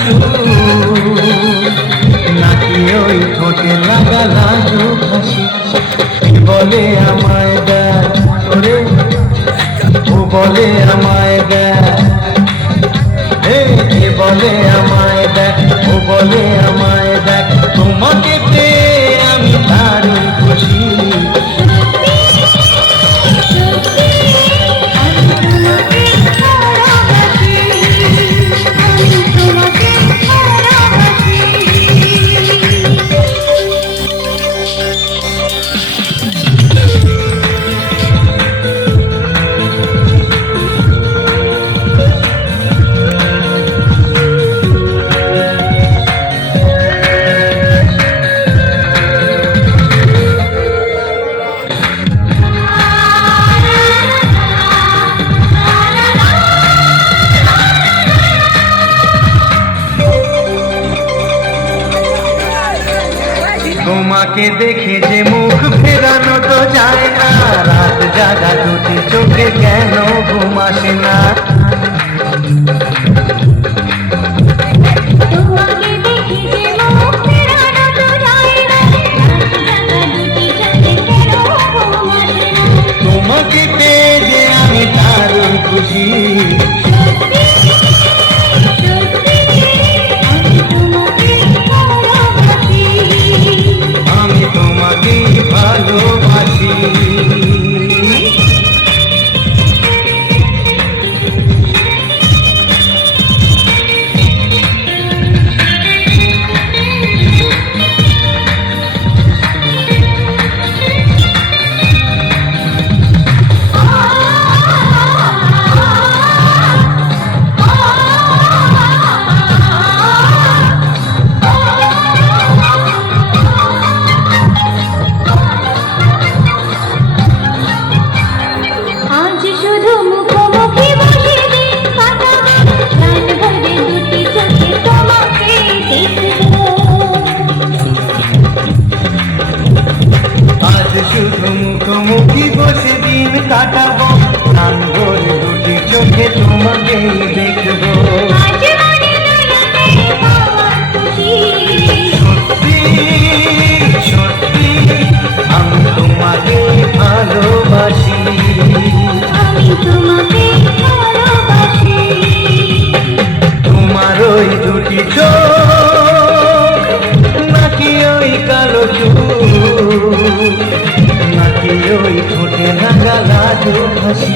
চুল, নাকি ওই ঠোঁটে লাগা লাজুক হাসি। বলে আমায় দেখ ওরে, ও বলে আমায় দেখ, বলে আমায় দেখ, ও বলে আমায় দেখ, তোমাকে পেয়ে আমি দারুণ খুশি। তোমাকে দেখে যে মুখ ফেরানো তো যায় না, রাত জাগা দুটি চোখে কেন ঘুম আসে না। তোমাকে পেয়ে যে আমি দারুণ খুশি। শুধু মুখোমুখি বসে দিন কাটাবো, প্রাণ ভরে দুটি চোখে তোমাকেই দেখবো। সত্যি সত্যি আমি তোমাকে ভালোবাসি, আমি তোমাকে ভালোবাসি। তোমার ওই দুটি চোখ, নাকি ওই কালো চুল, নাকি ওই ঠোঁটে লাগা লাজুক হাসি।